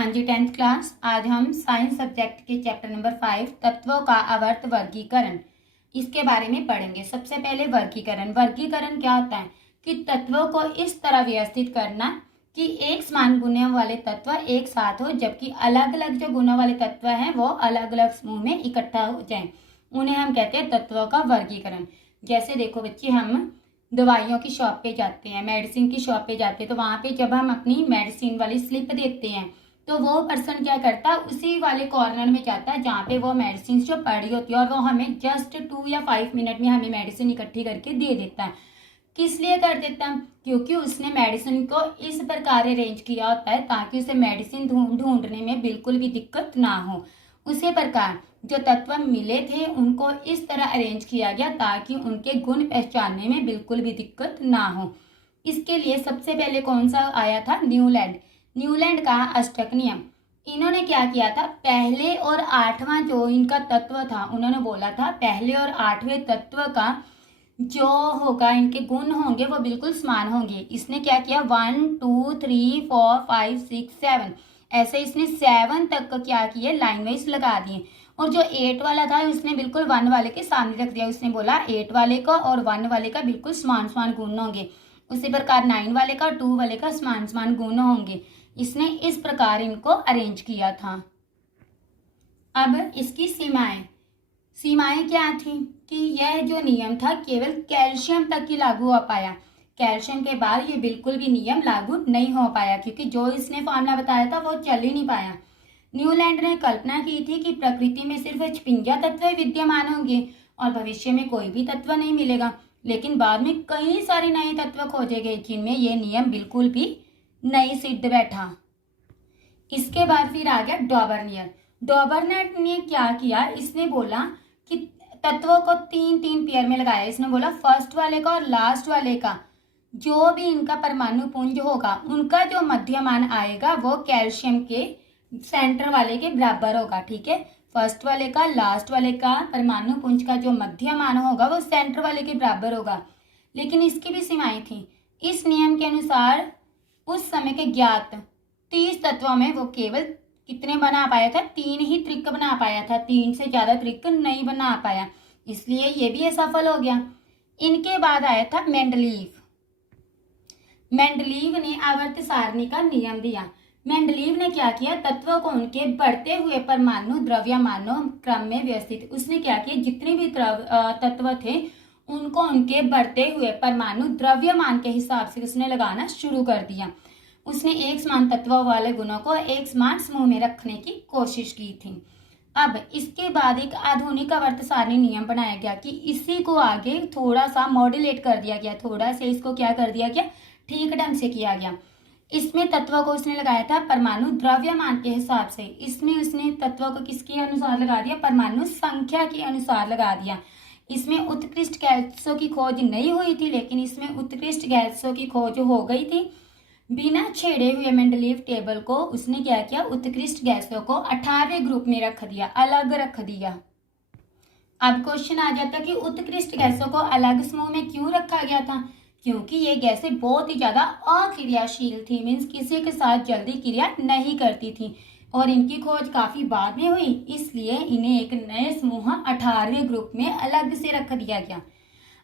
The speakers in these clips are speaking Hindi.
हाँ जी, 10th क्लास। आज हम साइंस सब्जेक्ट के चैप्टर नंबर 5 तत्वों का आवर्त वर्गीकरण इसके बारे में पढ़ेंगे। सबसे पहले वर्गीकरण क्या होता है कि तत्वों को इस तरह व्यवस्थित करना कि एक समान गुणों वाले तत्व एक साथ हो, जबकि अलग अलग जो गुणों वाले तत्व हैं वो अलग अलग समूह में इकट्ठा हो जाएं। उन्हें हम कहते हैं तत्वों का वर्गीकरण। जैसे देखो बच्चे, हम दवाइयों की शॉप पे जाते हैं, मेडिसिन की शॉप पे जाते हैं, तो वहाँ पे जब हम अपनी मेडिसिन वाली स्लिप देखते हैं तो वो पर्सन क्या करता है, उसी वाले कॉर्नर में जाता है जहाँ पे वो मेडिसिन जो पड़ी होती है, और वो हमें जस्ट 2 या 5 मिनट में हमें मेडिसिन इकट्ठी करके दे देता है। किस लिए कर देता है? क्योंकि उसने मेडिसिन को इस प्रकार अरेंज किया होता है ताकि उसे मेडिसिन ढूंढने में बिल्कुल भी दिक्कत ना हो। उसी प्रकार जो तत्व मिले थे उनको इस तरह अरेंज किया गया ताकि उनके गुण पहचानने में बिल्कुल भी दिक्कत ना हो। इसके लिए सबसे पहले कौन सा आया था? न्यूलैंड का अष्टक नियम। इन्होंने क्या किया था, पहले और आठवां जो इनका तत्व था, उन्होंने बोला था पहले और आठवें तत्व का जो होगा, इनके गुण होंगे वो बिल्कुल समान होंगे। इसने क्या किया, 1 2 3 4 5 6 7 ऐसे इसने 7 तक का क्या किए, लाइन वाइज लगा दिए। और जो 8 वाला था उसने बिल्कुल 1 वाले के सामने रख दिया। उसने बोला 8 वाले का और 1 वाले का बिल्कुल समान समान गुण होंगे। उसी प्रकार 9 वाले का 2 वाले का समान समान गुण होंगे। इसने इस प्रकार इनको अरेंज किया था। अब इसकी सीमाएं क्या थी कि यह जो नियम था केवल कैल्शियम तक ही लागू हो पाया। कैल्शियम के बाद ये बिल्कुल भी नियम लागू नहीं हो पाया, क्योंकि जो इसने फॉर्मूला बताया था वो चल ही नहीं पाया। न्यूलैंड ने कल्पना की थी कि प्रकृति में सिर्फ 56 तत्व विद्यमान होंगे और भविष्य में कोई भी तत्व नहीं मिलेगा। लेकिन बाद में कई सारे नए तत्व खोजे गए जिनमें यह नियम बिल्कुल भी नहीं सिद्ध बैठा। इसके बाद फिर आ गया डॉबरनेट ने क्या किया, इसने बोला कि तत्वों को 3-3 पेयर में लगाया। इसने बोला फर्स्ट वाले का और लास्ट वाले का जो भी इनका परमाणु पुंज होगा उनका जो मध्यमान आएगा वो कैल्शियम के सेंटर वाले के बराबर होगा। ठीक है, फर्स्ट वाले का लास्ट वाले का परमाणु पुंज का जो मध्यमान होगा वो सेंटर वाले के बराबर होगा। लेकिन इसकी भी सीमाएं थी। इस नियम के अनुसार उस समय के ज्ञात 30 तत्वों में वो केवल कितने बना पाया था? 3 ही त्रिक बना पाया था। 3 से ज्यादा त्रिक नहीं बना पाया, इसलिए ये भी असफल हो गया। इनके बाद आया था मेंडलीव ने आवर्त सारणी का नियम दिया। मेंडलीव ने क्या किया, तत्वों को उनके बढ़ते हुए परमाणु द्रव्यमानों क्रम में व्यवस्थित। उसने क्या किया, जितने भी तत्व थे उनको उनके बढ़ते हुए परमाणु द्रव्यमान के हिसाब से उसने लगाना शुरू कर दिया। उसने एक समान तत्वों वाले गुणों को एक समान समूह में रखने की कोशिश की थी। अब इसके बाद एक आधुनिक आवर्त सारणी नियम बनाया गया कि इसी को आगे थोड़ा सा मॉड्यूलेट कर दिया गया, थोड़ा सा इसको क्या कर दिया गया, ठीक ढंग से किया गया। इसमें तत्वों को उसने लगाया था परमाणु द्रव्यमान के हिसाब से। इसमें उसने तत्वों को किसके अनुसार लगा दिया, परमाणु संख्या के अनुसार लगा दिया। इसमें उत्कृष्ट गैसों की खोज नहीं हुई थी, लेकिन इसमें उत्कृष्ट गैसों की खोज हो गई थी। बिना छेड़े हुए मेंडलीव टेबल को उसने क्या किया, उत्कृष्ट गैसों को 18वें ग्रुप में रख दिया, अलग रख दिया। अब क्वेश्चन आ जाता कि उत्कृष्ट गैसों को अलग समूह में क्यों रखा गया था? क्योंकि ये गैसें बहुत ही ज्यादा अक्रियाशील थी, मीन्स किसी के साथ जल्दी क्रिया नहीं करती थी और इनकी खोज काफी बाद में हुई, इसलिए इन्हें एक नए समूह 18वें ग्रुप में अलग से रख दिया गया।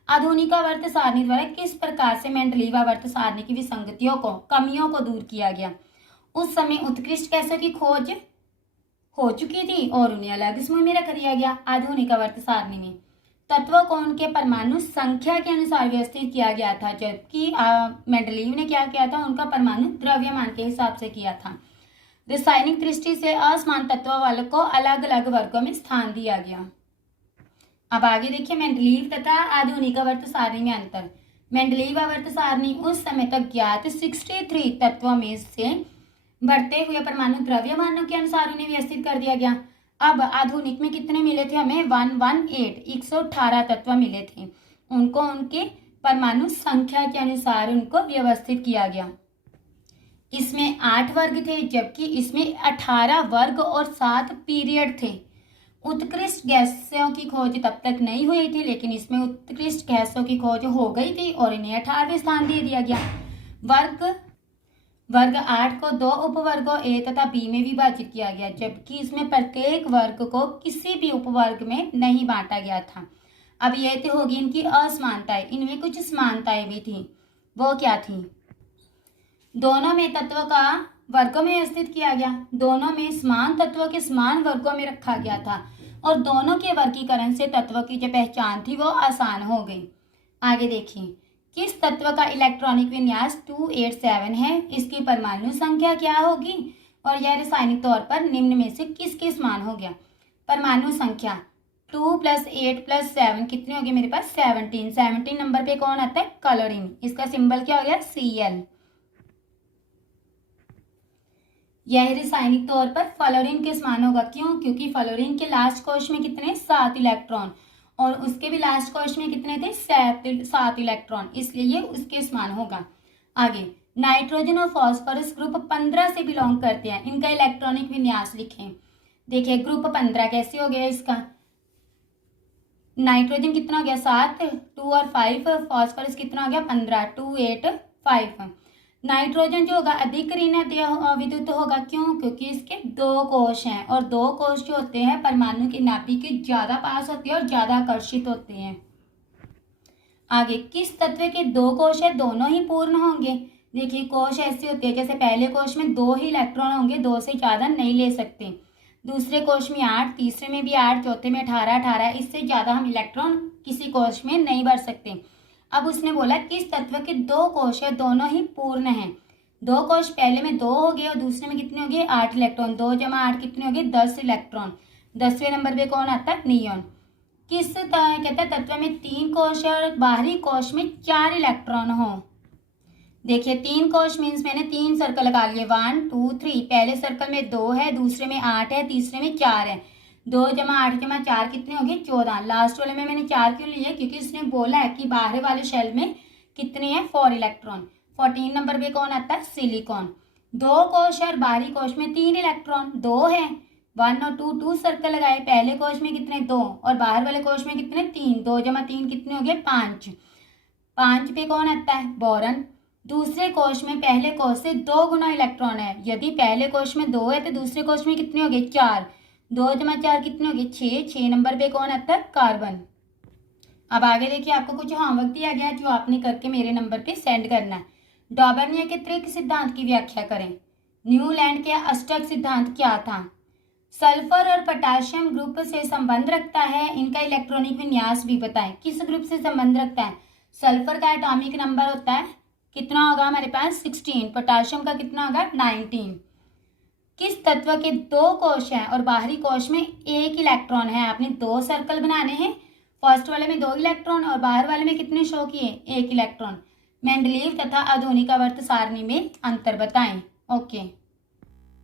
आधुनिक आवर्त सारणी द्वारा किस प्रकार से मेंडलीव आवर्त सारणी की विसंगतियों को, कमियों को दूर किया गया? उस समय उत्कृष्ट गैसों की खोज हो चुकी थी और उन्हें अलग समूह में रख दिया गया। आधुनिक आवर्त सारणी में तत्वों को उनके परमाणु संख्या के अनुसार व्यवस्थित किया गया था, जबकि मेंडलीव ने क्या किया था, उनका परमाणु द्रव्यमान के हिसाब से किया था। रासायनिक दृष्टि से असमान तत्वों वालों को अलग अलग वर्गों में स्थान दिया गया। अब आगे देखिए मेंडलीव तथा आधुनिक आवर्त सारणी में अंतर। मेंडलीव आवर्त सारणी उस समय तक ज्ञात 63 तत्वों में से बढ़ते हुए परमाणु द्रव्यमानों के अनुसार उन्हें व्यवस्थित कर दिया गया। अब आधुनिक में कितने मिले थे हमें? 118 तत्व मिले थे। उनको उनके परमाणु संख्या के अनुसार उनको व्यवस्थित किया गया। इसमें 8 वर्ग थे, जबकि इसमें 18 वर्ग और 7 पीरियड थे। उत्कृष्ट गैसों की खोज तब तक नहीं हुई थी, लेकिन इसमें उत्कृष्ट गैसों की खोज हो गई थी और इन्हें 18वें स्थान दे दिया गया। वर्ग वर्ग 8 को दो उपवर्गों ए तथा बी में विभाजित किया गया, जबकि इसमें प्रत्येक वर्ग को किसी भी उपवर्ग में नहीं बांटा गया था। अब ये तो होगी इनकी असमानताएं, इनमें कुछ समानताएं भी थी। वो क्या थी? दोनों में तत्व का वर्गों में व्यवस्थित किया गया, दोनों में समान तत्वों के समान वर्गों में रखा गया था, और दोनों के वर्गीकरण से तत्वों की जो पहचान थी वो आसान हो गई। आगे देखिए, किस तत्व का इलेक्ट्रॉनिक विन्यास 287 है, इसकी परमाणु संख्या क्या होगी, और यह रासायनिक तौर पर निम्न में से किसके समान हो गया? परमाणु संख्या 2 + 8 + 7 कितनी होगी मेरे पास? 17। 17 नंबर पे कौन आता है? क्लोरीन। इसका सिंबल क्या हो गया? Cl। यह रासायनिक तौर पर फ्लोरीन के समान होगा। क्यों? क्योंकि फ्लोरीन के लास्ट कोश में कितने? 7 इलेक्ट्रॉन, और उसके भी लास्ट कोश में कितने थे? 7 इलेक्ट्रॉन, इसलिए ये उसके समान होगा। आगे, नाइट्रोजन और फॉस्फोरस ग्रुप 15 से बिलोंग करते हैं, इनका इलेक्ट्रॉनिक विन्यास लिखें। देखिए ग्रुप 15 कैसे हो गया इसका? नाइट्रोजन कितना हो गया? 7, 2 और 5, फॉस्फोरस कितना हो गया? 15, 2, 8, 5। नाइट्रोजन जो होगा अधिक ऋणात्मक विद्युत होगा। क्यों? क्योंकि इसके दो कोश हैं, और दो कोश जो होते हैं परमाणु की नाभि के ज्यादा पास होते हैं और ज्यादा आकर्षित होते हैं। आगे, किस तत्व के दो कोश है दोनों ही पूर्ण होंगे? देखिए कोश ऐसे होते हैं, जैसे पहले कोश में 2 ही इलेक्ट्रॉन होंगे, 2 से ज्यादा नहीं ले सकते। दूसरे कोश में 8, तीसरे में भी 8, चौथे में 18, इससे ज्यादा हम इलेक्ट्रॉन किसी कोश में नहीं भर सकते। अब उसने बोला किस तत्व के दो कोश है दोनों ही पूर्ण हैं। दो कोश पहले में 2 हो गए और दूसरे में कितने हो गए? 8 इलेक्ट्रॉन। 2 + 8 कितने हो गए? 10 इलेक्ट्रॉन। 10वें नंबर पे कौन आता है? नियॉन। किस कहता है तत्व में 3 कोश है और बाहरी कोश में 4 इलेक्ट्रॉन हो? देखिए 3 कोश मीन्स मैंने 3 सर्कल लगा लिए, 1, 2, 3। पहले सर्कल में 2 है, दूसरे में 8 है, तीसरे में 4 है। 2 + 8 + 4 कितने हो गए? 14। लास्ट वाले में मैंने 4 क्यों लिए? क्योंकि इसने बोला है कि बाहर वाले शेल में कितने हैं? 4 इलेक्ट्रॉन। 14 नंबर पे कौन आता है? सिलिकॉन। 2 कोश और बाहरी कोश में 3 इलेक्ट्रॉन, 2 है, 1 और 2, 2 सर्कल लगाए। पहले कोश में कितने? 2, और बाहर वाले कोश में कितने? 3। 2 + 3 कितने हो गए? 5। 5 पे कौन आता है? बोरॉन। दूसरे कोश में पहले कोश से 2 गुना इलेक्ट्रॉन है। यदि पहले कोश में 2 है तो दूसरे कोश में कितने हो गए? 4। 2 + 4 कितने हो गए? 6। 6 नंबर पे कौन आता है? कार्बन। अब आगे देखिए, आपको कुछ होमवर्क दिया गया है जो आपने करके मेरे नंबर पे सेंड करना है। डॉबर्नियर के त्रिक सिद्धांत की व्याख्या करें। न्यूलैंड के अष्टक सिद्धांत क्या था? सल्फर और पोटाशियम ग्रुप से संबंध रखता है, इनका इलेक्ट्रॉनिक विन्यास भी बताएं। किस ग्रुप से संबंध रखता है? सल्फर का एटॉमिक नंबर होता है कितना होगा हमारे पास? 16। पोटाशियम का कितना होगा? 19। किस तत्व के 2 कोश हैं और बाहरी कोश में 1 इलेक्ट्रॉन है? आपने 2 सर्कल बनाने हैं, फर्स्ट वाले में 2 इलेक्ट्रॉन और बाहर वाले में कितने शो किए? 1 इलेक्ट्रॉन। मेंडलीव तथा आधुनिक आवर्त सारणी में अंतर बताएं। ओके।